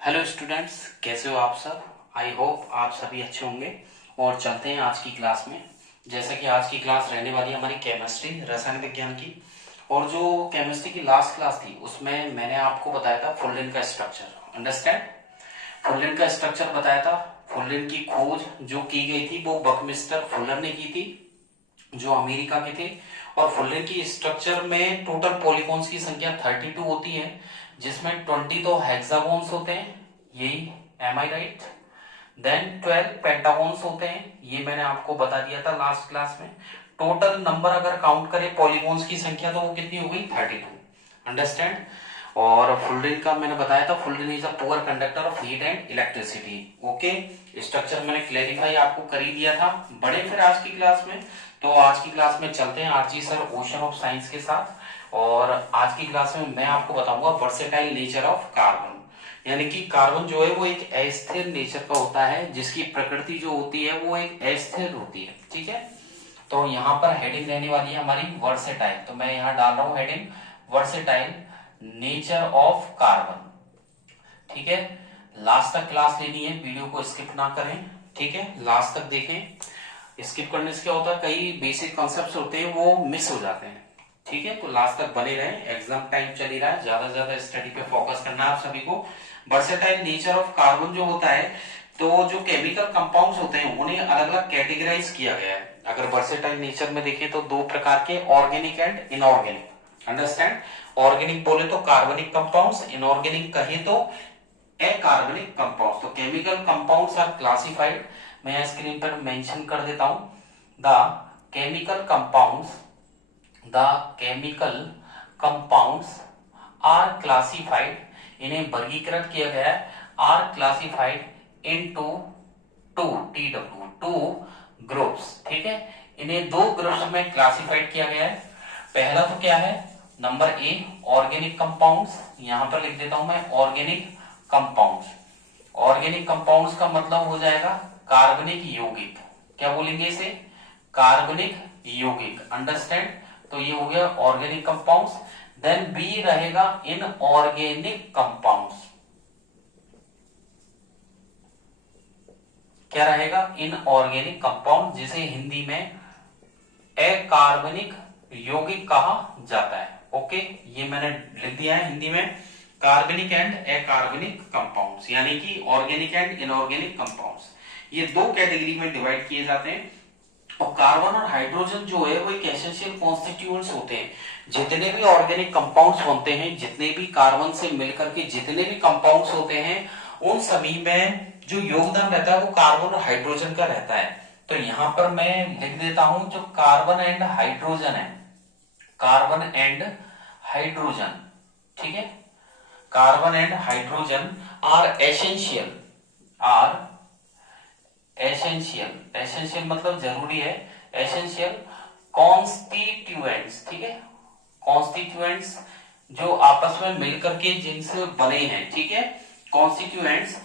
Hello students, कैसे हो आप सब। आई होप आप सभी अच्छे होंगे। और चलते हैं आज की क्लास में। जैसा कि आज की क्लास रहने वाली है हमारी केमिस्ट्री रसायन विज्ञान की। और जो केमिस्ट्री की लास्ट क्लास थी उसमें मैंने आपको बताया था फुल्लिन का स्ट्रक्चर। अंडरस्टैंड। फुल्लिन का स्ट्रक्चर बताया था। फुल्लिन की खोज जो की गई थी वो बकमिस्टर फुल्लर ने की थी, जो अमेरिका के थे। और फुल्लिन की स्ट्रक्चर में टोटल पॉलीगॉन्स की संख्या 32 होती है, जिसमें 20 तो हेक्सागोन्स होते हैं, यही, एम आई राइट। देन 12 पेंटागोन्स होते हैं, ये मैंने आपको बता दिया था लास्ट क्लास में। टोटल नंबर अगर काउंट करें पॉलीगॉन्स की संख्या तो वो कितनी हो गई, 32। अंडरस्टैंड। और फुल्लिन का मैंने बताया था, fullerene is a poor conductor of heat and electricity. Okay, structure मैंने क्लेरिफाई आपको कर ही दिया था। बड़े फिर आज की क्लास में। तो आज की क्लास में चलते हैं R G sir ocean of science के साथ। और आज की क्लास में मैं आपको बताऊंगा वर्सेटाइल नेचर ऑफ कार्बन। यानी कि कार्बन जो है वो एक अस्थिर नेचर का होता है, जिसकी प्रकृति जो होती है वो एक अस्थिर होती है। ठीक है। तो यहाँ पर हेडिंग रहने वाली है हमारी वर्सेटाइल, तो मैं यहाँ डाल रहा हूँ heading versatile nature of carbon. ठीक है। लास्ट तक क्लास लेनी है, वीडियो को स्किप ना करें। ठीक है, लास्ट तक देखें। स्किप करने से क्या होता है, कई बेसिक कॉन्सेप्ट्स होते हैं वो मिस हो जाते हैं। ठीक है, तो लास्ट तक बने रहें। एग्जाम टाइम चल ही रहा है, ज्यादा से ज्यादा स्टडी पे फोकस करना है आप सभी को। वर्सेटाइल नेचर ऑफ कार्बन जो होता है, तो जो केमिकल कंपाउंड्स होते हैं उन्हें अलग अलग कैटेगराइज किया गया है। अगर वर्सेटाइल नेचर में देखें तो दो प्रकार के, organic and inorganic. Understand. Organic बोले तो कार्बनिक कंपाउंड्स, इनऑर्गेनिक कहे तो अकार्बनिक कंपाउंड्स। तो केमिकल कंपाउंड्स आर क्लासिफाइड, मैं यहाँ स्क्रीन पर मेंशन कर देता हूं। The chemical compounds, the chemical compounds are classified, इन्हें वर्गीकृत किया गया है, are classified into two, T W, two groups. ठीक है, इन्हें दो ग्रुप्स में क्लासिफाइड किया गया है। पहला तो क्या है, नंबर ए, ऑर्गेनिक कंपाउंड्स। यहां पर लिख देता हूं मैं ऑर्गेनिक कंपाउंड्स। ऑर्गेनिक कंपाउंड्स का मतलब हो जाएगा कार्बनिक यौगिक। क्या बोलेंगे इसे, कार्बनिक यौगिक। अंडरस्टैंड। तो ये हो गया ऑर्गेनिक कंपाउंड्स। देन बी रहेगा इनऑर्गेनिक कंपाउंड्स। क्या रहेगा, इनऑर्गेनिक कंपाउंड, जिसे हिंदी में अकार्बनिक यौगिक कहा जाता है। ओके, ये मैंने लिख दिया है हिंदी में, कार्बनिक एंड अकार्बनिक कंपाउंड्स, यानी कि ऑर्गेनिक एंड इनऑर्गेनिक कंपाउंड्स। ये दो कैटेगरी में डिवाइड किए जाते हैं। और कार्बन और हाइड्रोजन जो है वो एक एसेंशियल कॉन्स्टिट्यूएंट्स होते हैं। जितने भी ऑर्गेनिक कंपाउंड्स बनते हैं, जितने भी कार्बन से मिलकर के जितने भी कंपाउंड्स होते हैं, उन सभी में जो योगदान रहता है वो कार्बन और हाइड्रोजन का रहता है। तो यहां पर मैं लिख देता हूं, जो कार्बन एंड हाइड्रोजन है, कार्बन एंड हाइड्रोजन, ठीक है, carbon and hydrogen are essential, are essential, essential मतलब जरूरी है, एसेंशियल कॉन्स्टिट्यूएंट्स। ठीक है, कॉन्स्टिट्यूएंट्स जो आपस में मिलकर के जिनसे बने हैं। ठीक है, कॉन्स्टिट्यूएंट्स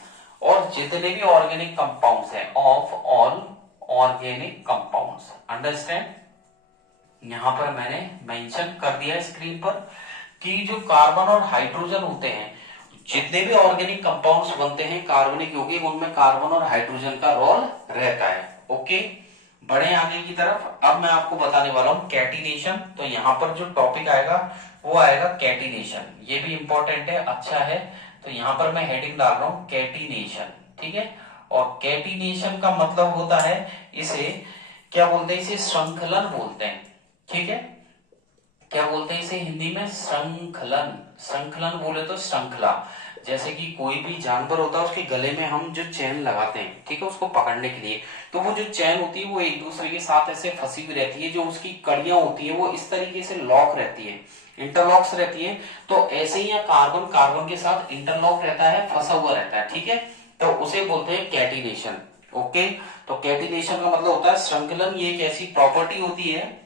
और जितने भी ऑर्गेनिक कंपाउंड्स हैं, of all organic compounds. Understand. यहां पर मैंने मेंशन कर दिया स्क्रीन पर कि जो कार्बन और हाइड्रोजन होते हैं, जितने भी ऑर्गेनिक कंपाउंड्स बनते हैं कार्बनिक यौगिक, उनमें कार्बन और हाइड्रोजन का रोल रहता है। ओके, बढ़े आगे की तरफ। अब मैं आपको बताने वाला हूं कैटिनेशन। तो यहां पर जो टॉपिक आएगा वो आएगा कैटिनेशन। ये भी इंपॉर्टेंट है, अच्छा है। तो यहां पर मैं हेडिंग डाल रहा हूं कैटिनेशन। ठीक है, और कैटिनेशन का मतलब होता है, इसे क्या बोलते हैं, इसे श्रृंखलन बोलते हैं। ठीक है, क्या बोलते हैं इसे हिंदी में, श्रृंखलन। श्रृंखलन बोले तो श्रृंखला। जैसे कि कोई भी जानवर होता है, उसके गले में हम जो चैन लगाते हैं, ठीक है, उसको पकड़ने के लिए, तो वो जो चैन होती है वो एक दूसरे के साथ ऐसे फंसी हुई रहती है। जो उसकी कड़ियां होती है वो इस तरीके से लॉक रहती है, इंटरलॉक्स रहती है। तो ऐसे ही यहाँ कार्बन कार्बन के साथ इंटरलॉक रहता है, फंसा हुआ रहता है। ठीक है, तो उसे बोलते हैं कैटिनेशन। ओके, तो कैटिनेशन का मतलब होता है श्रृंखलन। ये एक ऐसी प्रॉपर्टी होती है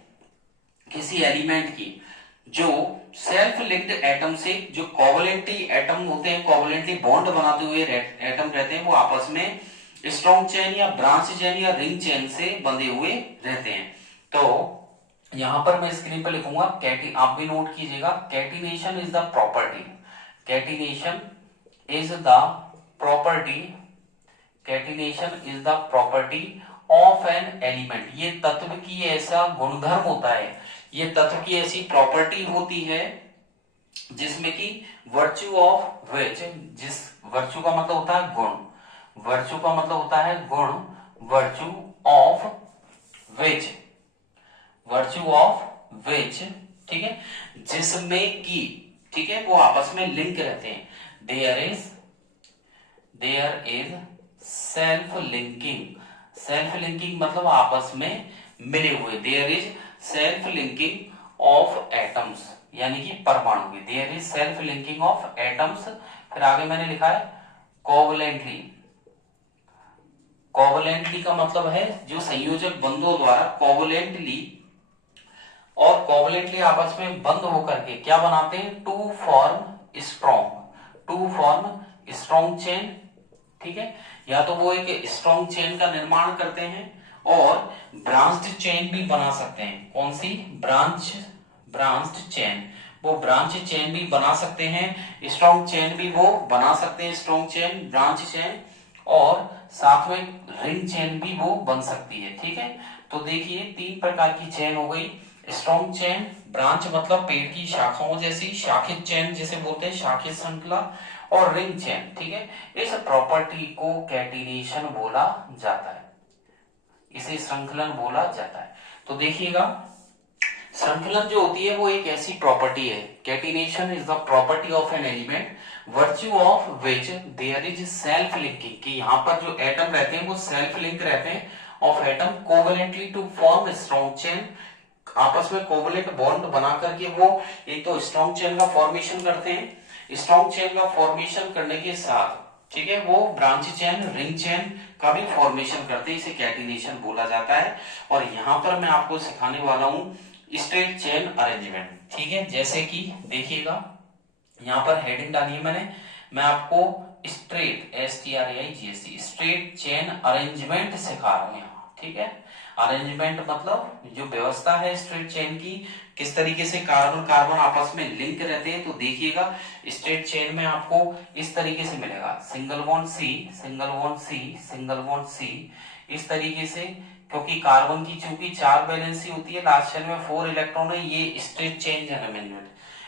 किसी एलिमेंट की, जो सेल्फ लिंक्ड एटम से, जो कोवलेंटली एटम होते हैं, कोवलेंटली बॉन्ड बनाते हुए एटम रहते हैं, वो आपस में स्ट्रॉन्ग चेन या ब्रांच चेन या रिंग चेन से बंधे हुए रहते हैं। तो यहां पर मैं स्क्रीन पर लिखूंगा कैटी, आप भी नोट कीजिएगा, catenation is the property, catenation is the property, catenation is the property of an element, ये तत्व की ऐसा गुणधर्म होता है, ये तत्व की ऐसी प्रॉपर्टी होती है जिसमें कि वर्च्यू ऑफ विच, जिस वर्च्यू का मतलब होता है गुण, वर्च्यू का मतलब होता है गुण, virtue of which, virtue of विच, ठीक है, जिसमें कि, ठीक है, वो आपस में लिंक रहते हैं, there is self linking, self linking मतलब आपस में मिले हुए, there is self linking of atoms, यानी कि परमाणु की, there is self linking of atoms. फिर आगे मैंने लिखा है कोवलेंटली, कोवलेंटली का मतलब है जो संयोजक बंधों द्वारा कोवलेंटली, और कोवलेंटली आपस में बंद होकर के क्या बनाते हैं, to form strong, to form strong chain, ठीक है, या तो वो एक स्ट्रॉन्ग चेन का निर्माण करते हैं और ब्रांच्ड चेन भी बना सकते हैं, कौन सी, ब्रांच्ड चेन, वो ब्रांच चेन भी बना सकते हैं, स्ट्रॉन्ग चेन भी वो बना सकते हैं, स्ट्रॉन्ग चेन, ब्रांच चेन, और साथ में रिंग चेन भी वो बन सकती है, ठीक है। तो देखिए 3 प्रकार की चेन हो गई, स्ट्रॉन्ग चेन, ब्रांच मतलब पेड़ की शाखाओं जैसी, शाखित चेन जिसे बोलते हैं, शाखित श्रृंखला, और रिंग चेन, ठीक है। इस प्रॉपर्टी को कैटिनेशन बोला जाता है, इसे श्रृंखलन बोला जाता है। तो देखिएगा श्रृंखलन जो होती है वो एक ऐसी प्रॉपर्टी है, catenation is the property of an element virtue of which there is self linking, कि यहाँ पर जो एटम रहते हैं वो सेल्फ लिंक रहते हैं of atom covalently to form strong chain, आपस में कोवलेंट बॉन्ड बना करके वो एक तो स्ट्रॉन्ग चेन का फॉर्मेशन करते हैं, स्ट्रॉन्ग चेन का फॉर्मेशन करने के साथ, ठीक है, वो ब्रांच चेन, रिंग चेन का भी फॉर्मेशन करते हैं, इसे कैटिनेशन बोला जाता है। और यहाँ पर मैं आपको सिखाने वाला हूँ स्ट्रेट चेन अरेंजमेंट, ठीक है, जैसे कि देखिएगा यहाँ पर हेडिंग डाली है मैंने, मैं आपको straight STRAIGST straight chain arrangement सिखा रहा हूँ यहाँ, ठीक है। अरेंजमेंट मतलब जो व्यवस्था है स्ट्रेट चेन की, किस तरीके से कार्बन कार्बन आपस में लिंक रहते हैं। तो देखिएगा स्ट्रेट चेन में आपको इस तरीके से मिलेगा, single bond C, single bond C, single bond C, इस तरीके से, क्योंकि कार्बन की चूंकि 4 वैलेंसी होती है, लास्ट शेल में 4 इलेक्ट्रॉन है, ये स्ट्रेट चेन अरेंजमेंट,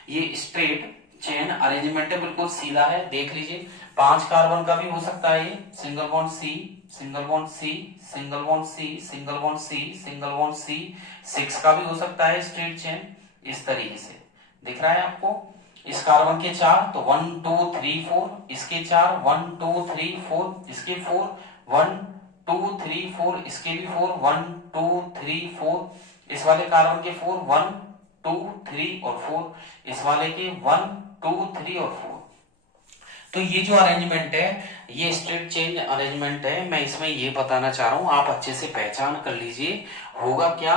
ये स्ट्रेट चेन अरेंजमेंट है, बिल्कुल सीधा है, देख लीजिए 5 कार्बन का भी हो सकता है, ये single bond C, single bond C, single bond C, single bond C, single bond C, 6 का भी हो सकता है स्ट्रेट चेन, इस तरीके से दिख रहा है आपको। इस कार्बन के 4 तो 1 2 3 4, इसके 4 1 2 3 4, इसके 4 1 2 3 4, इसके भी 4 1 2 3 4, इस वाले कार्बन के 4 1 2 3 और 4, इस वाले के 1 2 3 और 4। तो ये जो अरेंजमेंट है ये स्ट्रेट चेन अरेंजमेंट है, मैं इसमें ये बताना चाह रहा हूं, आप अच्छे से पहचान कर लीजिए। होगा क्या,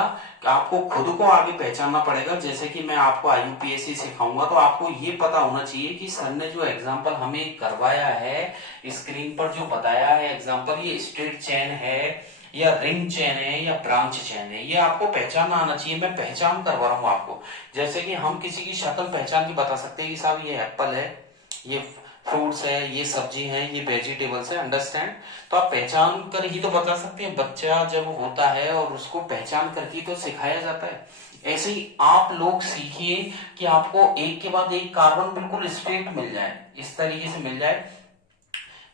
आपको खुद को आगे पहचानना पड़ेगा, जैसे कि मैं आपको IUPAC सिखाऊंगा तो आपको ये पता होना चाहिए कि सर ने जो एग्जाम्पल हमें करवाया है, स्क्रीन पर जो बताया है एग्जाम्पल, ये स्ट्रेट चेन है या रिंग चेन है या ब्रांच चेन है, ये आपको पहचानना आना चाहिए। मैं पहचान करवा रहा हूँ आपको, जैसे कि हम किसी की शक्ल पहचान के बता सकते हैं कि साहब ये एप्पल है, ये फ्रूट्स है, ये सब्जी है, ये वेजिटेबल्स है, अंडरस्टैंड। तो आप पहचान कर ही तो बता सकते हैं, बच्चा जब होता है और उसको पहचान करके तो सिखाया जाता है। ऐसे ही आप लोग सीखिए कि आपको एक के बाद एक कार्बन बिल्कुल स्ट्रेट मिल जाए, इस तरीके से मिल जाए,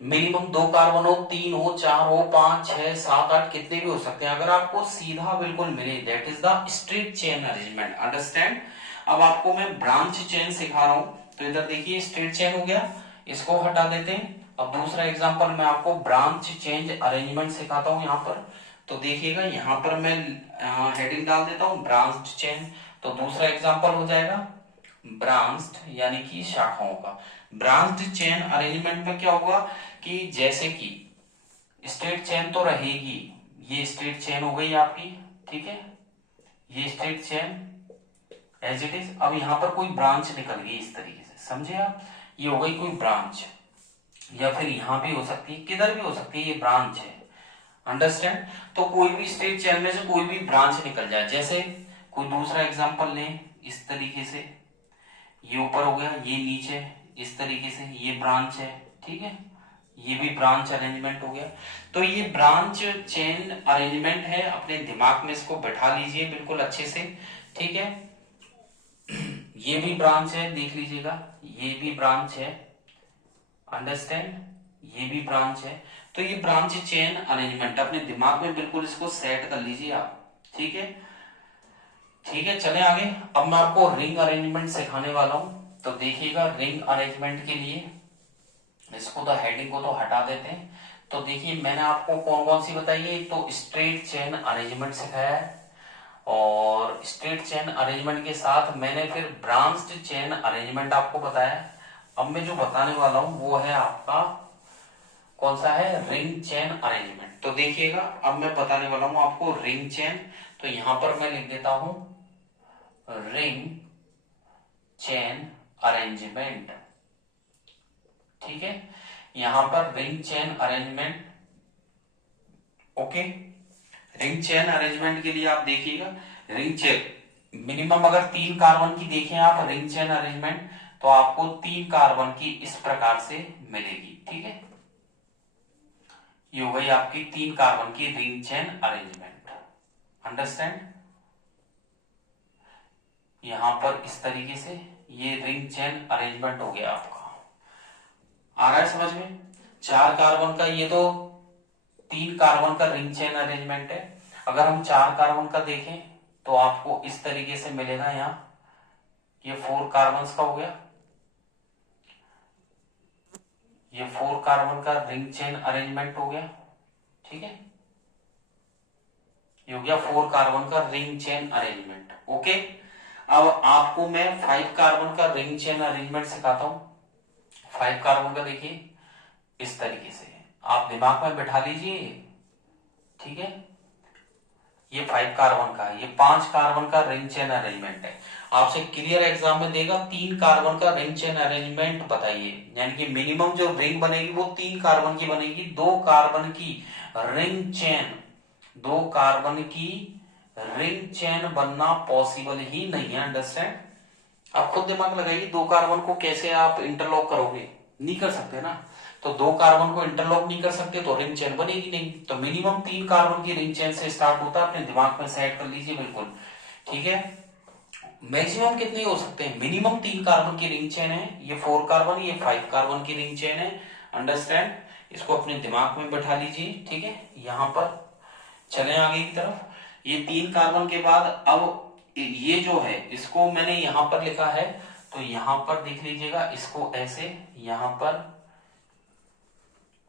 मिनिमम 2 कार्बन हो, 3 हो, 4 हो, 5 6 7 8 कितने भी हो सकते हैं, अगर आपको सीधा बिल्कुल मिले, that is the straight chain arrangement, understand. अब आपको मैं ब्रांच चेन सिखा रहा हूं, तो इधर देखिए स्ट्रेट चेन हो गया, इसको हटा देते हैं। अब दूसरा एग्जांपल मैं आपको ब्रांच चेंज अरेंजमेंट सिखाता हूं यहाँ पर। तो देखिएगा यहाँ पर मैं हेडिंग डाल देता हूँ ब्रांच चेन, तो दूसरा एग्जांपल हो जाएगा ब्रांच्ड यानी कि शाखाओं का। ब्रांच्ड चेन अरेंजमेंट में क्या होगा कि जैसे कि स्ट्रेट चेन तो रहेगी, ये स्ट्रेट चेन हो गई आपकी, ठीक है, ये straight chain as it is. अब यहाँ पर कोई ब्रांच निकल गई इस तरीके से, समझे आप, ये हो गई कोई ब्रांच, या फिर यहां भी हो सकती है, किधर भी हो सकती है, ये ब्रांच है, अंडरस्टैंड। तो कोई भी स्ट्रेट चेन में से कोई भी ब्रांच निकल जाए, जैसे कोई दूसरा एग्जांपल लें, इस तरीके से ये ऊपर हो गया, ये नीचे, इस तरीके से ये ब्रांच है, ठीक है, ये भी ब्रांच अरेंजमेंट हो गया। तो ये ब्रांच चेन अरेंजमेंट है, अपने दिमाग में इसको बैठा लीजिए बिल्कुल अच्छे से, ठीक है। ये भी ब्रांच है, देख लीजिएगा, ये भी ब्रांच है, अंडरस्टैंड, ये भी ब्रांच है। तो ये ब्रांच चेन अरेंजमेंट अपने दिमाग में बिल्कुल इसको सेट कर लीजिए आप, ठीक है। ठीक है, चले आगे। अब मैं आपको रिंग अरेंजमेंट सिखाने वाला हूं। तो देखिएगा, रिंग अरेंजमेंट के लिए इसको तो हेडिंग को तो हटा देते हैं। तो देखिए, मैंने आपको कौन कौन सी बताई है। तो स्ट्रेट चेन अरेंजमेंट सिखाया है, और स्ट्रेट चेन अरेंजमेंट के साथ मैंने फिर ब्रांच्ड चेन अरेंजमेंट आपको बताया है। अब मैं जो बताने वाला हूं वो है आपका कौन सा है, रिंग चेन अरेंजमेंट। तो देखिएगा, अब मैं बताने वाला हूं आपको रिंग चेन। तो यहां पर मैं लिख देता हूं रिंग चेन अरेंजमेंट, ठीक है। यहां पर ring chain arrangement, okay. Ring chain arrangement के लिए आप देखिएगा, रिंग चेन मिनिमम अगर 3 कार्बन की देखें आप रिंग चेन अरेंजमेंट, तो आपको 3 कार्बन की इस प्रकार से मिलेगी, ठीक है। ये हो गई आपकी 3 कार्बन की रिंग चेन अरेंजमेंट, अंडरस्टैंड। यहां पर इस तरीके से ये रिंग चेन अरेंजमेंट हो गया आपका, आ रहा है समझ में। 4 कार्बन का, ये तो 3 कार्बन का रिंग चेन अरेंजमेंट है। अगर हम 4 कार्बन का देखें तो आपको इस तरीके से मिलेगा। यहां ये 4 कार्बन का हो गया, ये 4 कार्बन का रिंग चेन अरेंजमेंट हो गया, ठीक है। ये हो गया 4 कार्बन का रिंग चेन अरेंजमेंट, ओके। अब आपको मैं 5 कार्बन का रिंग चेन अरेंजमेंट सिखाता हूं। 5 कार्बन का देखिए इस तरीके से, आप दिमाग में बैठा लीजिए, ठीक है। ये 5 कार्बन का है, ये 5 कार्बन का रिंग चेन अरेंजमेंट है। आपसे क्लियर एग्जाम में देगा 3 कार्बन का रिंग चेन अरेंजमेंट बताइए, यानी कि मिनिमम जो रिंग बनेगी वो 3 कार्बन की बनेगी। 2 कार्बन की रिंग चेन, 2 कार्बन की रिंग चेन बनना पॉसिबल ही नहीं है, अंडरस्टैंड। आप खुद दिमाग लगाइए, 2 कार्बन को कैसे आप इंटरलॉक करोगे, नहीं कर सकते ना। तो 2 कार्बन को इंटरलॉक नहीं कर सकते तो रिंग चेन बनेगी नहीं। तो मिनिमम 3 कार्बन की रिंग चेन से स्टार्ट होता है, अपने दिमाग में सेट कर लीजिए बिल्कुल, ठीक है। मैक्सिमम कितने हो सकते हैं, मिनिमम 3 कार्बन की रिंग चेन है। ये 4 कार्बन, ये 5 कार्बन की रिंग चेन है, अंडरस्टैंड। इसको अपने दिमाग में बैठा लीजिए, ठीक है। यहां पर चले आगे की तरफ। ये 3 कार्बन के बाद अब ये जो है इसको मैंने यहां पर लिखा है, तो यहां पर देख लीजिएगा, इसको ऐसे यहां पर,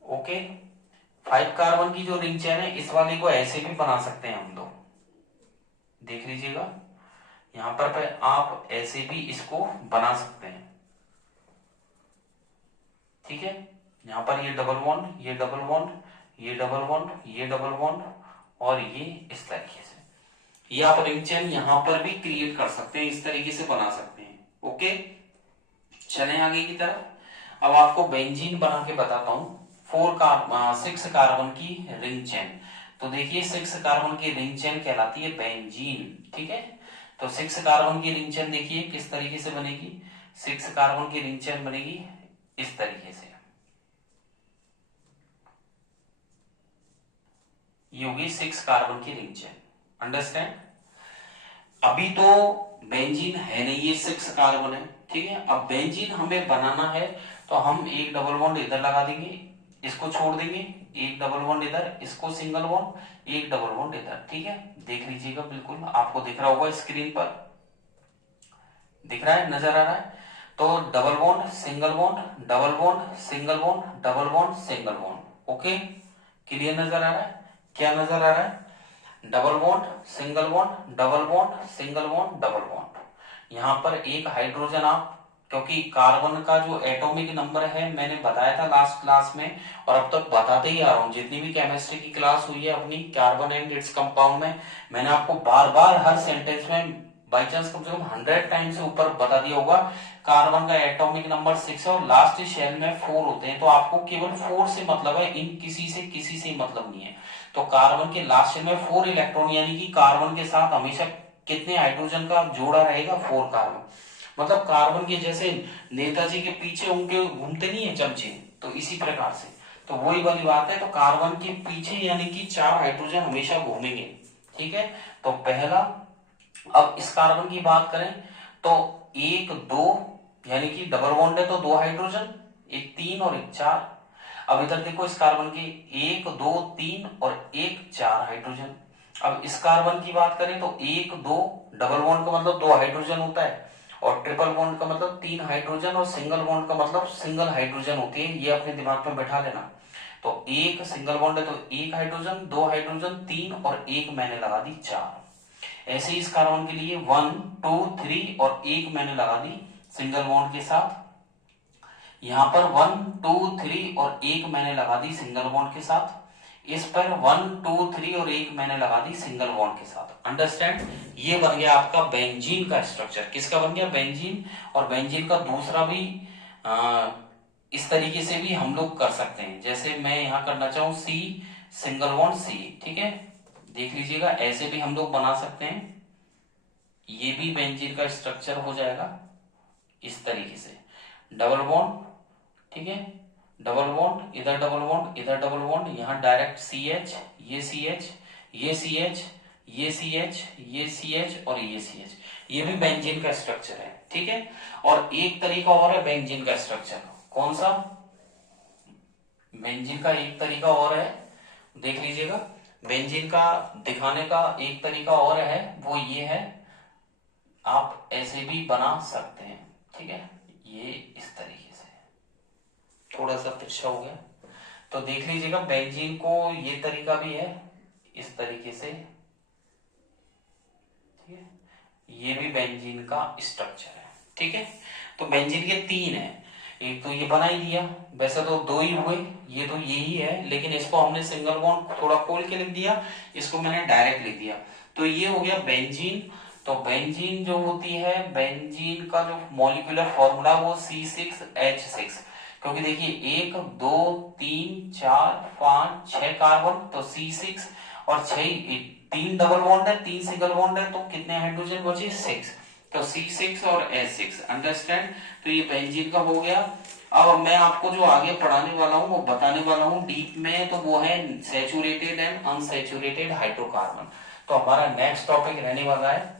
ओके। 5 कार्बन की जो रिंग चेन है इस वाले को ऐसे भी बना सकते हैं हम लोग, देख लीजिएगा। यहां पर पे आप ऐसे भी इसको बना सकते हैं, ठीक है। यहां पर ये डबल बॉन्ड, ये डबल बॉन्ड, ये डबल बॉन्ड, ये डबल बॉन्ड, और ये इस तरीके से ये आप रिंग चेन यहां पर भी क्रिएट कर सकते हैं, इस तरीके से बना सकते हैं, ओके। चलें आगे की तरफ। अब आपको बेंजीन बना के बताता हूं। 6 कार्बन की रिंग चेन। तो देखिए 6 कार्बन की रिंग चेन कहलाती है बेंजीन, ठीक है। तो 6 कार्बन की रिंग चेन देखिए किस तरीके से बनेगी। 6 कार्बन की रिंग चेन बनेगी इस तरीके से, ये होगी 6 कार्बन की रिंग चेन, अंडरस्टैंड। अभी तो बेंजीन है नहीं, ये 6 कार्बन है, ठीक है। अब बेंजीन हमें बनाना है, तो हम एक डबल बॉन्ड इधर लगा देंगे, इसको छोड़ देंगे, एक डबल बॉन्ड इधर, इसको सिंगल बॉन्ड, एक डबल बॉन्ड इधर, ठीक है। देख लीजिएगा, बिल्कुल आपको दिख रहा होगा स्क्रीन पर, दिख रहा है, नजर आ रहा है। तो double bond single bond, double bond single bond, double bond single bond, okay. Clear नजर आ रहा है, क्या नजर आ रहा है, double bond single bond, double bond single bond, double bond. यहां पर एक हाइड्रोजन आप, क्योंकि कार्बन का जो एटॉमिक नंबर है मैंने बताया था लास्ट क्लास में, और अब तक बताते ही आ रहा हूं, जितनी भी केमिस्ट्री की क्लास हुई है अपनी कार्बन एंड इट्स कंपाउंड में, मैंने आपको बार बार हर सेंटेंस में बाई चांस कम से कम 100 टाइम से ऊपर बता दिया होगा। कार्बन का एटॉमिक नंबर 6 है और लास्ट शेल में 4 होते हैं, तो आपको केवल 4 से मतलब है, इन किसी से मतलब नहीं है। तो कार्बन के लास्ट शेल में 4 इलेक्ट्रॉन, यानी कि कार्बन के साथ हमेशा कितने हाइड्रोजन का जोड़ा रहेगा, 4 कार्बन। मतलब कार्बन के जैसे नेताजी के पीछे उनके घूमते नहीं है चमचे, तो इसी प्रकार से। तो वही वाली बात है, तो कार्बन के पीछे यानी कि 4 हाइड्रोजन हमेशा घूमेंगे, ठीक है। तो पहला, अब इस कार्बन की बात करें तो 1 2 यानी कि डबल बॉन्ड है तो 2 हाइड्रोजन, एक 3 और एक 4। अब इधर देखो इस कार्बन की 1 2 3 और एक 4 हाइड्रोजन। अब इस कार्बन की बात करें तो 1 2 डबल बॉन्ड का मतलब 2 हाइड्रोजन होता है, और ट्रिपल बॉन्ड का मतलब 3 हाइड्रोजन, और सिंगल बॉन्ड का मतलब सिंगल हाइड्रोजन होती है, ये अपने दिमाग में बैठा लेना। तो एक सिंगल बॉन्ड है तो 1 हाइड्रोजन, 2 हाइड्रोजन, 3 और एक मैंने लगा दी 4। ऐसे ही इस कार्बन के लिए 1 2 3 और एक मैंने लगा दी सिंगल बॉन्ड के साथ। यहां पर 1 2 3 और एक मैंने लगा दी सिंगल बॉन्ड के साथ। इस पर 1 2 3 और एक मैंने लगा दी सिंगल बॉन्ड के साथ। अंडरस्टैंड? ये बन गया आपका बेंजीन का स्ट्रक्चर। किसका बन गया? बेंजीन। और बेंजीन का दूसरा भी इस तरीके से भी हम लोग कर सकते हैं, जैसे मैं यहां करना चाहूं सी सिंगल बॉन्ड सी, ठीक है। देख लीजिएगा, ऐसे भी हम लोग बना सकते हैं, ये भी बेंजीन का स्ट्रक्चर हो जाएगा इस तरीके से। डबल बॉन्ड, ठीक है, डबल बॉन्ड, इधर डबल बॉन्ड, इधर डबल बॉन्ड, यहां डायरेक्ट सी एच, ये सी एच, ये सी एच, ये सी एच, ये सी एच और ये सी एच। ये भी बेंजीन का स्ट्रक्चर है, ठीक है। और एक तरीका और है बेंजीन का स्ट्रक्चर। कौन सा? बेंजीन का एक तरीका और है, देख लीजिएगा। बेंजीन का दिखाने का एक तरीका और है, वो ये है, आप ऐसे भी बना सकते हैं, ठीक है। ये इस तरीके से, थोड़ा सा तिरछा हो गया, तो देख लीजिएगा बेंजीन को ये तरीका भी है इस तरीके से, ठीक है। ये भी बेंजीन का स्ट्रक्चर है, ठीक है। तो बेंजीन के 3 है, एक तो ये बना ही दिया, वैसे तो 2 ही हुए, ये तो यही है, लेकिन इसको हमने सिंगल बॉन्ड थोड़ा खोल के लिख दिया, इसको मैंने डायरेक्ट लिख दिया, तो ये हो गया बेंजीन। तो बेंजीन जो होती है, बेंजीन का जो मॉलिक्यूलर फॉर्मूला वो C6H6, क्योंकि देखिए 1 2 3 4 5 6 कार्बन, तो C6 और 6 3 डबल बॉन्ड है, 3 सिंगल बॉन्ड है, तो कितने हाइड्रोजन बचे? 6, तो C6 और H6। अंडरस्टैंड? तो ये बेंजीन का हो गया। अब मैं आपको जो आगे पढ़ाने वाला हूँ वो बताने वाला हूँ डीप में, तो वो है सैचुरेटेड एंड अनसैचुरेटेड हाइड्रोकार्बन। तो हमारा नेक्स्ट टॉपिक रहने वाला है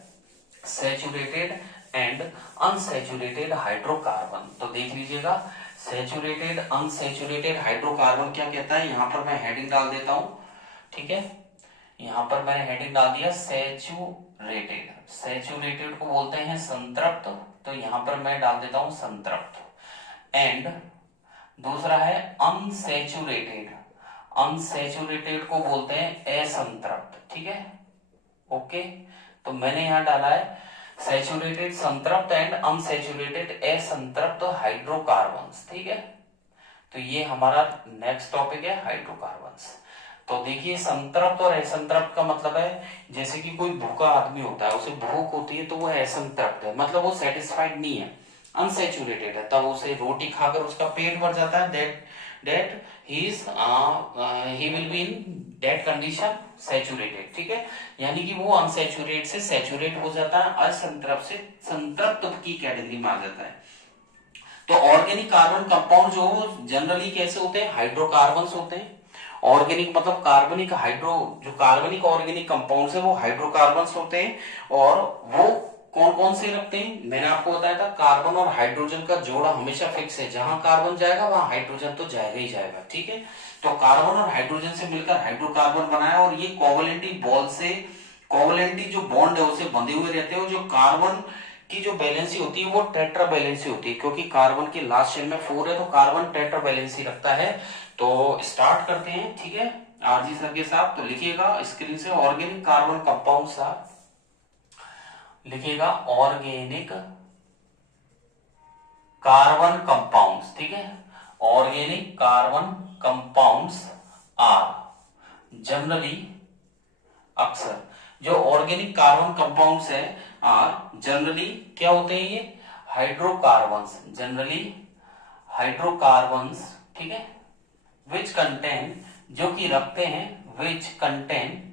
सैचुरेटेड एंड अनसैचुरेटेड हाइड्रोकार्बन। तो देख लीजिएगा, सैचुरेटेड अनसैचुरेटेड हाइड्रोकार्बन क्या कहता है, यहां पर मैं हेडिंग डाल देता हूं, ठीक है। यहां पर मैंने हेडिंग डाल दिया सैचुरेटेड। सैचुरेटेड को बोलते हैं संतृप्त, तो यहां पर मैं डाल देता हूं संतृप्त। एंड दूसरा है अनसैचुरेटेड। अनसैचुरेटेड को बोलते हैं असंतृप्त, ठीक है, ओके। तो मैंने यहां डाला है सैचुरेटेड संतृप्त एंड अनसैचुरेटेड असंतृप्त हाइड्रोकार्बन्स, ठीक है। तो ये हमारा नेक्स्ट टॉपिक है हाइड्रोकार्बन्स। तो देखिए, संतृप्त और असंतृप्त का मतलब है, जैसे कि कोई भूखा आदमी होता है, उसे भूख होती है तो वो असंतृप्त है, मतलब वो सेटिस्फाइड नहीं है, अनसैचुरेटेड है, तब उसे रोटी खाकर उसका पेट भर जाता है, that he will be in that condition saturated, ठीक है। यानी कि वो अनसैचुरेट से सैचुरेट हो जाता है, असंतृप्त से संतृप्त की कैटेगरी में आ जाता है। तो ऑर्गेनिक कार्बन कंपाउंड जो जनरली कैसे होते हैं? हाइड्रोकार्बन्स होते हैं। ऑर्गेनिक मतलब कार्बनिक, हाइड्रो जो कार्बनिक ऑर्गेनिक कंपाउंड्स है वो हाइड्रोकार्बन्स होते हैं। और वो कौन कौन से रखते हैं? मैंने आपको बताया था कार्बन और हाइड्रोजन का जोड़ा हमेशा फिक्स है, जहां कार्बन जाएगा वहां हाइड्रोजन तो जाएगा ही जाएगा, ठीक है। तो कार्बन और हाइड्रोजन से मिलकर हाइड्रोकार्बन बनाया, और ये कोवलेंटी बॉल से, कोवलेंटी जो बॉन्ड है उसे बंधे हुए रहते हैं। जो कार्बन की जो बैलेंसी होती है वो टेट्रा बैलेंसी होती है, क्योंकि कार्बन के लास्ट शेल में 4 है, तो कार्बन टेट्रा बैलेंसी रखता है। तो स्टार्ट करते हैं, ठीक है, आरजी सर के साथ। तो लिखिएगा स्क्रीन से, ऑर्गेनिक कार्बन कंपाउंड साथ लिखिएगा, ऑर्गेनिक कार्बन कंपाउंड्स, ठीक है। Organic carbon compounds are generally, अक्सर जो ऑर्गेनिक कार्बन कंपाउंड्स है आर जनरली क्या होते हैं? ये हाइड्रोकार्बन्स, जनरली हाइड्रोकार्बन्स, ठीक है। विच कंटेन, जो कि रखते हैं, विच कंटेन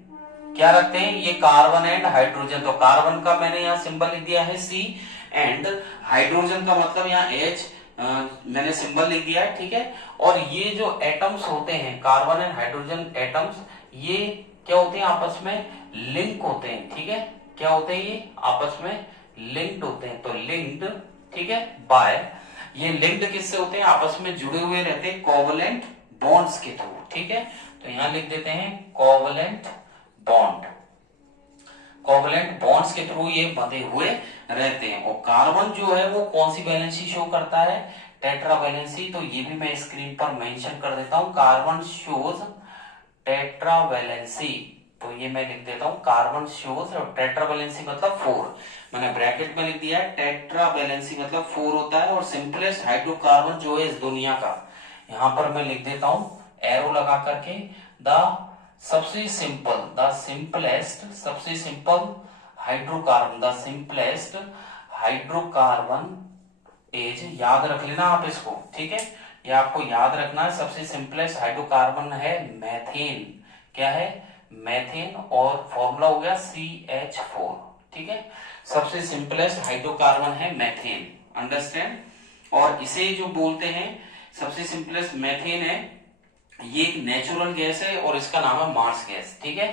क्या रखते हैं? ये कार्बन एंड हाइड्रोजन। तो कार्बन का मैंने यहाँ सिंबल लिख दिया है C, एंड हाइड्रोजन का मतलब यहाँ H, मैंने सिंबल लिख दिया है, ठीक है। और ये जो एटम्स होते हैं कार्बन एंड हाइड्रोजन एटम्स, ये क्या होते हैं आपस में लिंक होते हैं, ठीक है। क्या होते हैं ये आपस में लिंक्ड होते हैं, तो लिंक्ड, ठीक है, बाय, ये लिंक्ड किससे होते हैं आपस में जुड़े हुए रहते हैं कोवलेंट बॉन्ड्स के थ्रू, ठीक है। तो यहां लिख देते हैं कोवलेंट बॉन्ड, कोवलेंट बॉन्ड्स के थ्रू ये बंधे हुए रहते हैं। और कार्बन जो है वो कौन सी वैलेंसी शो करता है, टेट्रा वैलेंसी। तो ये भी मैं स्क्रीन पर मेंशन कर देता हूं, कार्बन शोज टेट्रा वैलेंसी। तो ये मैं लिख देता हूं कार्बन शोज, और टेट्रा वैलेंसी मतलब 4, मैंने ब्रैकेट में लिख दिया है। टेट्रा वैलेंसी मतलब 4 होता है। और सिंपलेस्ट हाइड्रोकार्बन जो है इस दुनिया का, यहां पर मैं लिख देता हूं एरो लगा करके, द सबसे सिंपल, द सिंपलेस्ट, सबसे simple hydrocarbon, the simplest hydrocarbon is, याद रख लेना आप इसको, ठीक है, ये आपको याद रखना है। सबसे सिंपलेस्ट हाइड्रोकार्बन है मेथेन, क्या है, मेथेन, और फॉर्मूला हो गया CH4, ठीक है। सबसे सिंपलेस्ट हाइड्रोकार्बन है मेथेन, अंडरस्टैंड। और इसे जो बोलते हैं सबसे सिंपलेस्ट मेथेन है, ये एक नेचुरल गैस है और इसका नाम है मार्स गैस, ठीक है।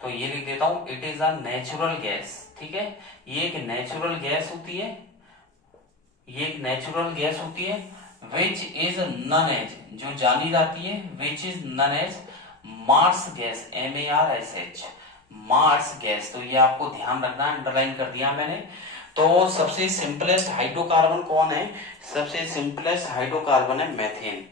तो ये लिख देता हूं, it is a natural gas, ठीक है। ये एक नेचुरल गैस होती है, ये एक नेचुरल गैस होती है, विच इज नन एज, जो जानी जाती है, which is known as marsh gas, MARSH, marsh gas. तो ये आपको ध्यान रखना, अंडरलाइन कर दिया मैंने। तो सबसे सिंपलेस्ट हाइड्रोकार्बन कौन है, सबसे सिंपलेस्ट हाइड्रोकार्बन है मेथेन,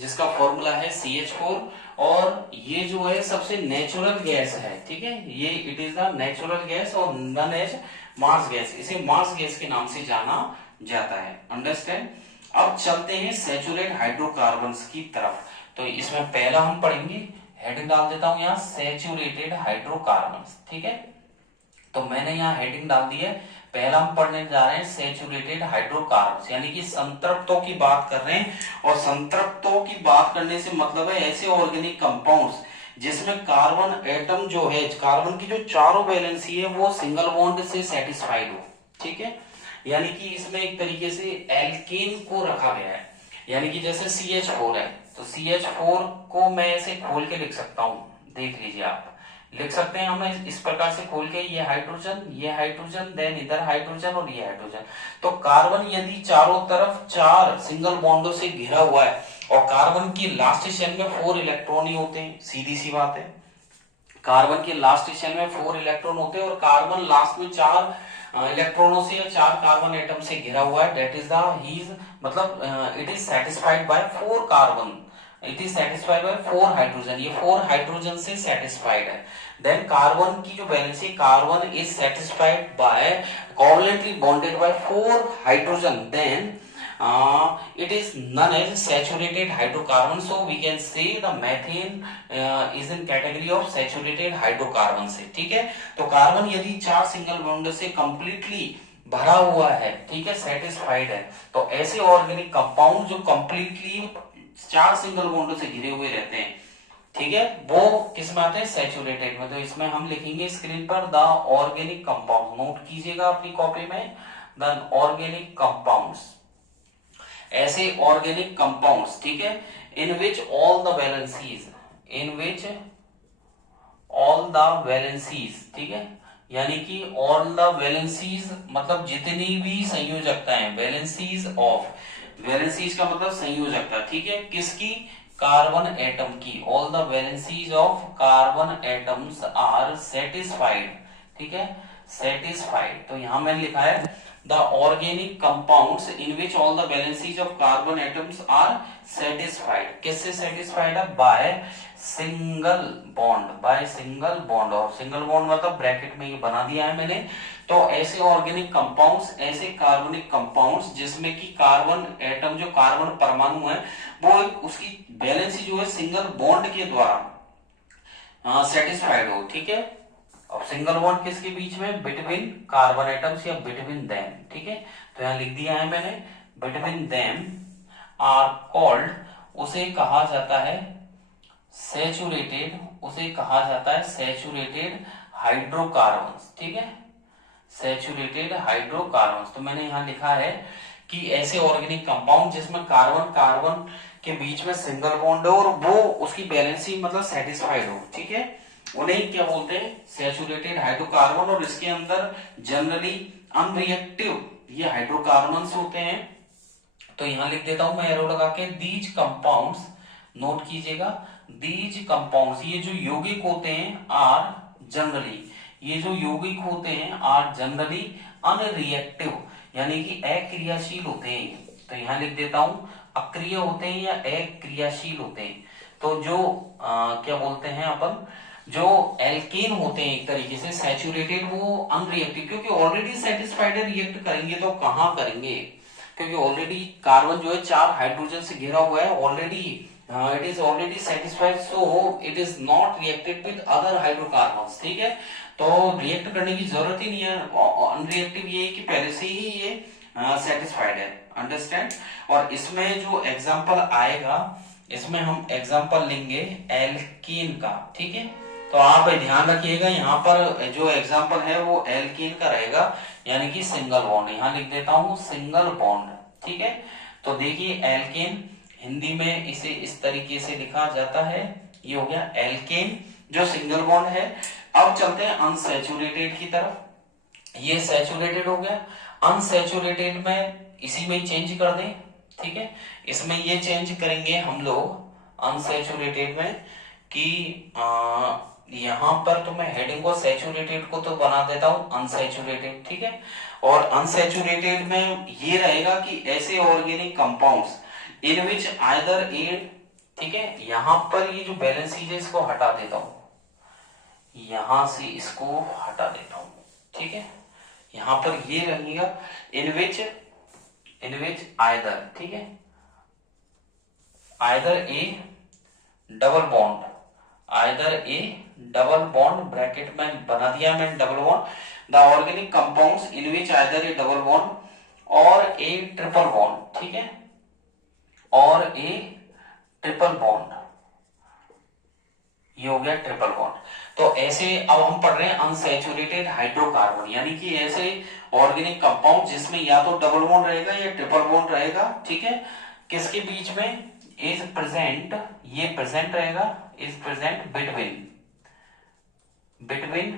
जिसका फॉर्मूला है CH4। और ये जो है सबसे नेचुरल गैस है, ठीक है, ये it is the natural gas और नन एज मार्स गैस, इसे मार्स गैस के नाम से जाना जाता है, अंडरस्टैंड। अब चलते हैं सैचुरेट हाइड्रोकार्बन्स की तरफ। तो इसमें पहला हम पढ़ेंगे, हेडिंग डाल देता हूं यहाँ सैचुरेटेड हाइड्रोकार्बन्स, ठीक है। तो मैंने यहाँ हेडिंग डाल दी है, पहला हम पढ़ने जा रहे हैं सैचुरेटेड हाइड्रोकार्बन्स, यानी कि संतृप्तों की बात कर रहे हैं। और संतृप्तों की बात करने से मतलब है ऐसे ऑर्गेनिक कंपाउंड्स जिसमें कार्बन एटम जो है, कार्बन की जो चारों वैलेंसी है वो सिंगल बॉन्ड से सेटिस्फाइड हो, ठीक है। यानी कि इसमें एक तरीके से एल्केन को रखा गया है, यानी कि जैसे CH4 है, तो CH4 को मैं ऐसे खोल के लिख सकता हूं, देख लीजिए आप, लिख सकते हैं हम इस प्रकार से खोल के, ये हाइड्रोजन, देन इधर हाइड्रोजन और ये हाइड्रोजन। तो कार्बन यदि चारों तरफ 4 सिंगल बॉन्डों से घिरा हुआ है और कार्बन की लास्ट शेल में 4 इलेक्ट्रॉन ही होते हैं, सीधी सी बात है, कार्बन के लास्ट शेल में 4 इलेक्ट्रॉन होते हैं और कार्बन लास्ट में 4 इलेक्ट्रॉनों से या 4 कार्बन एटम से घिरा हुआ है, दैट इज द हीज, मतलब it is satisfied bye 4 carbon, it is satisfied bye 4 hydrogen, ये 4 हाइड्रोजन से सेटिस्फाइड है। देन कार्बन की जो valency, carbon is satisfied by covalently bonded by 4 hydrogen, then it is known as saturated hydrocarbon. So we can say the methane is in category of saturated hydrocarbon से, ठीक है। तो carbon यदि 4 single bond से completely भरा हुआ है, ठीक है, सेटिस्फाइड है, तो ऐसे ऑर्गेनिक कंपाउंड जो कंप्लीटली 4 सिंगल बॉन्ड से घिरे हुए रहते हैं, ठीक है, वो किस में आते हैं, सैचुरेटेड में। तो इसमें हम लिखेंगे स्क्रीन पर द ऑर्गेनिक कंपाउंड, नोट कीजिएगा अपनी कॉपी में, द ऑर्गेनिक कंपाउंड्स, ऐसे ऑर्गेनिक कंपाउंड्स, ठीक है, in which all the valencies, in which all the valencies, ठीक है, यानी कि ऑल द वैलेंसीज मतलब जितनी भी संयोजकता है, वैलेंसीज ऑफ, वैलेंसीज का मतलब संयोजकता, ठीक है, किसकी, कार्बन एटम की, all the valencies of carbon atoms are satisfied, ठीक है, सेटिस्फाइड। तो यहां मैंने लिखा है the organic compounds in which all the valencies of carbon atoms are satisfied, किससे satisfied है, by single bond, by single bond, और single bond मतलब ब्रैकेट में ये बना दिया है मैंने। तो ऐसे ऑर्गेनिक कंपाउंड्स, ऐसे कार्बनिक कंपाउंड्स जिसमें कि कार्बन एटम, जो कार्बन परमाणु है, वो उसकी वैलेंसी जो है सिंगल बॉन्ड के द्वारा सेटिस्फाइड हो, ठीक है। अब सिंगल बॉन्ड किसके बीच में, बिटवीन कार्बन एटम्स या बिटवीन देम, ठीक है। तो यहां लिख दिया है मैंने, बिटवीन देम आर कॉल्ड, उसे कहा जाता है सैचुरेटेड, उसे कहा जाता है सैचुरेटेड हाइड्रोकार्बन्स, ठीक है, सैचुरेटेड हाइड्रोकार्बन्स। तो मैंने यहां लिखा है कि ऐसे ऑर्गेनिक कंपाउंड जिसमें कार्बन कार्बन के बीच में सिंगल बॉन्ड हो और वो उसकी बैलेंसिंग मतलब सेटिस्फाइड हो, ठीक है, उन्हें क्या बोलते हैं, सैचुरेटेड हाइड्रोकार्बन। और इसके अंदर जनरली अनरिएक्टिव ये हाइड्रोकार्बन्स होते हैं। तो यहां लिख देता हूं मैं एरो लगा के, दीज कंपाउंड्स, नोट कीजिएगा, दीज कंपाउंड्स, ये जो यौगिक होते हैं, आर जनरली, ये जो यौगिक होते हैं आर जनरली अनरिएक्टिव, यानी कि अक्रियाशील होते हैं। तो यहां लिख देता हूं, अक्रिय होते हैं या अक्रियाशील होते हैं। तो जो क्या बोलते हैं अपन, जो एल्केन होते हैं एक तरीके से सैचुरेटेड, वो अनरिएक्टिव, क्योंकि ऑलरेडी सेटिस्फाइड है, रिएक्ट करेंगे तो कहां करेंगे, क्योंकि ऑलरेडी कार्बन जो है 4 हाइड्रोजन से घिरा हुआ है already, it is already satisfied, so it is not reacted with other hydrocarbons, ठीक है। तो रिएक्ट करने की जरूरत ही नहीं है, अनरिएक्टिव ये है कि पहले से ही ये सेटिस्फाइड है, अंडरस्टैंड। और इसमें जो एग्जांपल आएगा, इसमें हम एग्जांपल लेंगे एल्कीन का, ठीक है। तो आप ध्यान रखिएगा, यहाँ पर जो एग्जांपल है वो एल्कीन का रहेगा, यानी कि सिंगल बॉन्ड, यहां लिख देता हूं सिंगल बॉन्ड, ठीक है। तो देखिए एल्केन, हिंदी में इसे इस तरीके से लिखा जाता है, ये हो गया एल्केन जो सिंगल बॉन्ड है। अब चलते हैं अनसैचुरेटेड की तरफ, ये सैचुरेटेड हो गया, अनसैचुरेटेड में इसी में चेंज कर दें, ठीक है। इसमें ये चेंज करेंगे हम लोग अनसैचुरेटेड में कि यहां पर तो मैं हेडिंग को सैचुरेटेड को तो बना देता हूं अनसैचुरेटेड, ठीक है। और अनसैचुरेटेड में ये रहेगा कि ऐसे organic compounds in which either a, ठीक है, यहां पर ये जो बैलेंसेज है इसको हटा देता हूं, यहां से इसको हटा देता हूं, ठीक है। यहां पर ये रहेगा इन विच आइदर, ठीक है, either a double bond, either a double bond, bracket में बना दिया मैंने double bond, the organic compounds in which either a double bond और ए ट्रिपल बॉन्ड, ठीक है, और ए ट्रिपल बॉन्ड, ये हो गया ट्रिपल बॉन्ड। तो ऐसे अब हम पढ़ रहे हैं अनसैचुरेटेड हाइड्रोकार्बन, यानी कि ऐसे ऑर्गेनिक कंपाउंड जिसमें या तो डबल बॉन्ड रहेगा या ट्रिपल बॉन्ड रहेगा, ठीक है, किसके बीच में, इज प्रेजेंट, ये प्रेजेंट रहेगा, is present between between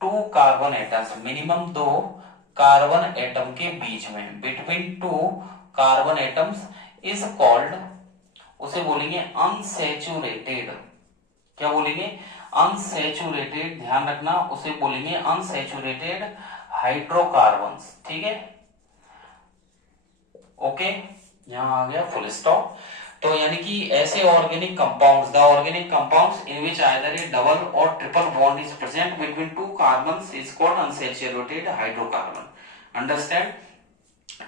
two carbon atoms, minimum 2 carbon atom के बीच में, between 2 carbon atoms is called, उसे बोलेंगे अनसैचुरेटेड, क्या बोलेंगे, अनसैचुरेटेड, ध्यान रखना, उसे बोलेंगे अनसैचुरेटेड हाइड्रोकार्बन्स, ठीक है, ओके, यहां आ गया फुल स्टॉप। तो यानी कि ऐसे organic compounds, the organic compounds in which either a double or triple bond is present between 2 carbons is called unsaturated hydrocarbon, understand.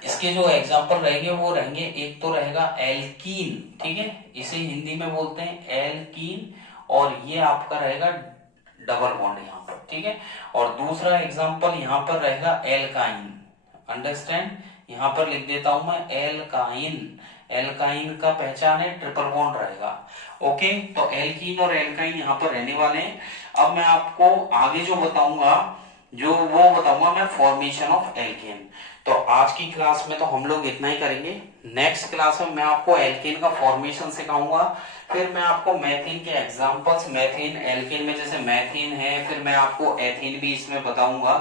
इसके जो एग्जांपल रहेंगे वो रहेंगे, एक तो रहेगा एल्कीन, ठीक है, इसे हिंदी में बोलते हैं एल्कीन, और ये आपका रहेगा डबल बॉन्ड यहाँ पर, ठीक है। और दूसरा एग्जांपल यहाँ पर रहेगा एल्काइन, अंडरस्टैंड, यहाँ पर लिख देता हूं मैं एल्काइन, एल्काइन का पहचान है ट्रिपल बॉन्ड रहेगा, ओके। तो एल्कीन और एल्काइन यहाँ पर रहने वाले हैं। अब मैं आपको आगे जो बताऊंगा, जो वो बताऊंगा मैं फॉर्मेशन ऑफ एल्केन। तो आज की क्लास में तो हम लोग इतना ही करेंगे, नेक्स्ट क्लास में मैं आपको एल्केन का फॉर्मेशन सिखाऊंगा, फिर मैं आपको मैथीन के एग्जांपल्स, मैथीन एल्केन में जैसे मैथीन है, फिर मैं आपको एथीन भी इसमें बताऊंगा,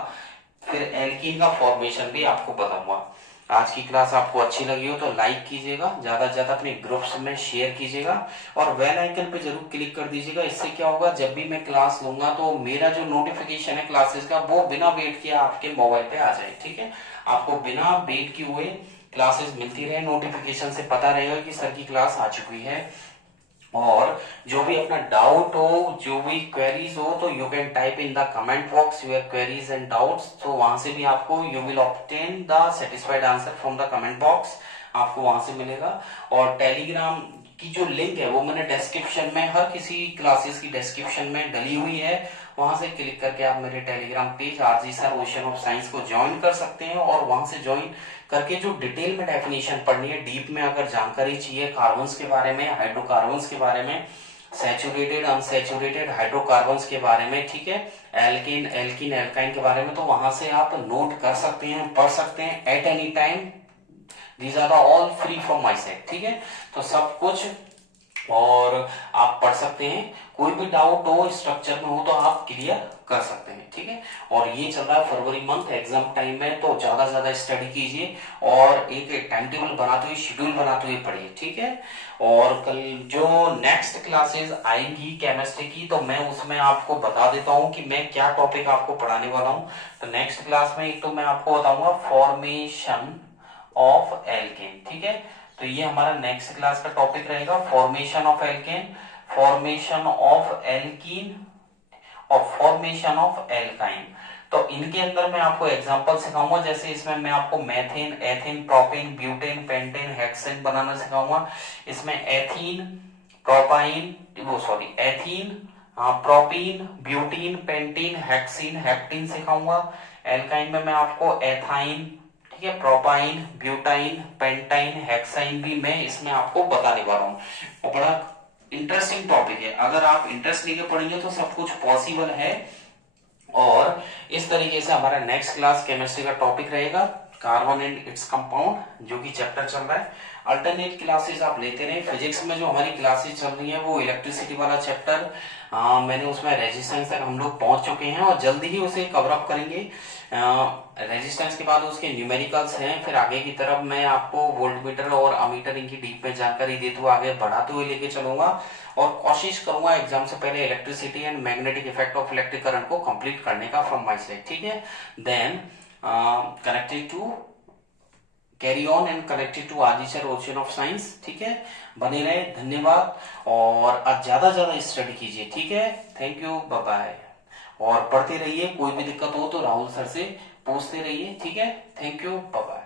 फिर एल्कीन का फॉर्मेशन भी आपको बताऊंगा। आज की क्लास आपको अच्छी लगी हो तो लाइक कीजिएगा, ज्यादा से ज्यादा अपने ग्रुप्स में शेयर कीजिएगा और बेल आइकन पे जरूर क्लिक कर दीजिएगा। इससे क्या होगा, जब भी मैं क्लास लूंगा तो मेरा जो नोटिफिकेशन है क्लासेस का वो बिना वेट किए आपके मोबाइल पे आ जाए, ठीक है। आपको बिना वेट किए हुए क्लासेस मिलती रहे, नोटिफिकेशन से पता रहेगा कि सर की क्लास आ चुकी है। और जो भी अपना डाउट हो, जो भी क्वेरीज हो, तो you can type in the comment box your queries and doubts, तो वहां से भी आपको you will obtain the satisfied answer from the comment box, आपको वहां से मिलेगा। और टेलीग्राम की जो लिंक है वो मैंने डिस्क्रिप्शन में, हर किसी क्लासेस की डिस्क्रिप्शन में डली हुई है, वहां से क्लिक करके आप मेरे Telegram page R G sir ocean of science को ज्वाइन कर सकते हैं। और वहां से ज्वाइन करके जो डिटेल में डेफिनेशन पढ़नी है, डीप में अगर जानकारी चाहिए कार्बन्स के बारे में, हाइड्रोकार्बन्स के बारे में, सैचुरेटेड अनसैचुरेटेड हाइड्रोकार्बन्स के बारे में, ठीक है, एल्कीन एल्कीन एल्काइन के बारे में, तो वहां से आप नोट कर सकते हैं, पढ़ सकते हैं at any time, these are the all free from my side, ठीक है। तो सब कुछ और आप पढ़ सकते हैं, कोई भी डाउट हो स्ट्रक्चर में हो तो आप क्लियर कर सकते हैं, ठीक है। और ये चल रहा है फरवरी मंथ, एग्जाम टाइम में, तो ज्यादा ज्यादा स्टडी कीजिए और एक टाइम टेबल बनाते हुए, शेड्यूल बनाते हुए पढ़िए, ठीक है। और कल जो नेक्स्ट क्लासेस आएंगी केमिस्ट्री की, तो मैं उसमें आपको बता देता हूं कि मैं क्या टॉपिक आपको पढ़ाने वाला हूं। तो नेक्स्ट क्लास में एक तो मैं आपको बताऊंगा फॉर्मेशन ऑफ एल्केन, ठीक है। तो ये हमारा नेक्स्ट क्लास का टॉपिक रहेगा, formation of alkene, formation of alkene और फॉर्मेशन ऑफ एल्काइन। तो इनके अंदर मैं आपको एग्जांपल सिखाऊंगा, जैसे इसमें मैं आपको methane, ethane, propane, butane, pentane, hexane बनाना सिखाऊंगा। इसमें एथीन, प्रोपाइन, वो sorry ethene, propene, butene, pentene, hexene, heptene सिखाऊंगा। एल्काइन में मैं आपको एथाइन, ठीक है, प्रोपाइन, ब्यूटाइन, पेंटाइन, हेक्साइन भी मैं इसमें आपको बताने वाला हूँ। और बड़ा इंटरेस्टिंग टॉपिक है, अगर आप इंटरेस्ट लेके पढ़ेंगे तो सब कुछ पॉसिबल है। और इस तरीके से हमारा नेक्स्ट क्लास केमिस्ट्री का टॉपिक रहेगा कार्बन एंड इट्स कंपाउंड, जो कि चैप्टर चल रहा है। अल्टरनेट क्लासेस आप लेते रहे। फिजिक्स में जो हमारी क्लासेस चल रही है वो इलेक्ट्रिसिटी वाला चैप्टर, मैंने उसमें रेजिस्टेंस तक हम लोग पहुंच चुके हैं और जल्दी ही उसे कवर अप करेंगे। रेजिस्टेंस के बाद उसके न्यूमेरिकल्स हैं, फिर आगे की तरफ मैं आपको वोल्टमीटर और अमीटर इनकी डीप में जानकारी देते हुए आगे बढ़ाते हुए लेके चलूंगा और कोशिश करूंगा एग्जाम से पहले electricity and magnetic effect of electric current को कंप्लीट करने का फ्रॉम माय साइड, ठीक है। Then connected to carry on and connected to आदिशर ओशन ऑफ साइंस, ठीक है। बने रहे, धन्यवाद। और आज ज्यादा ज्यादा स्टडी कीजिए, ठीक है। Thank you, bye bye. और पढ़ते रहिए, कोई भी दिक्कत हो तो राहुल सर से पूछते रहिए, ठीक है। Thank you, bye bye.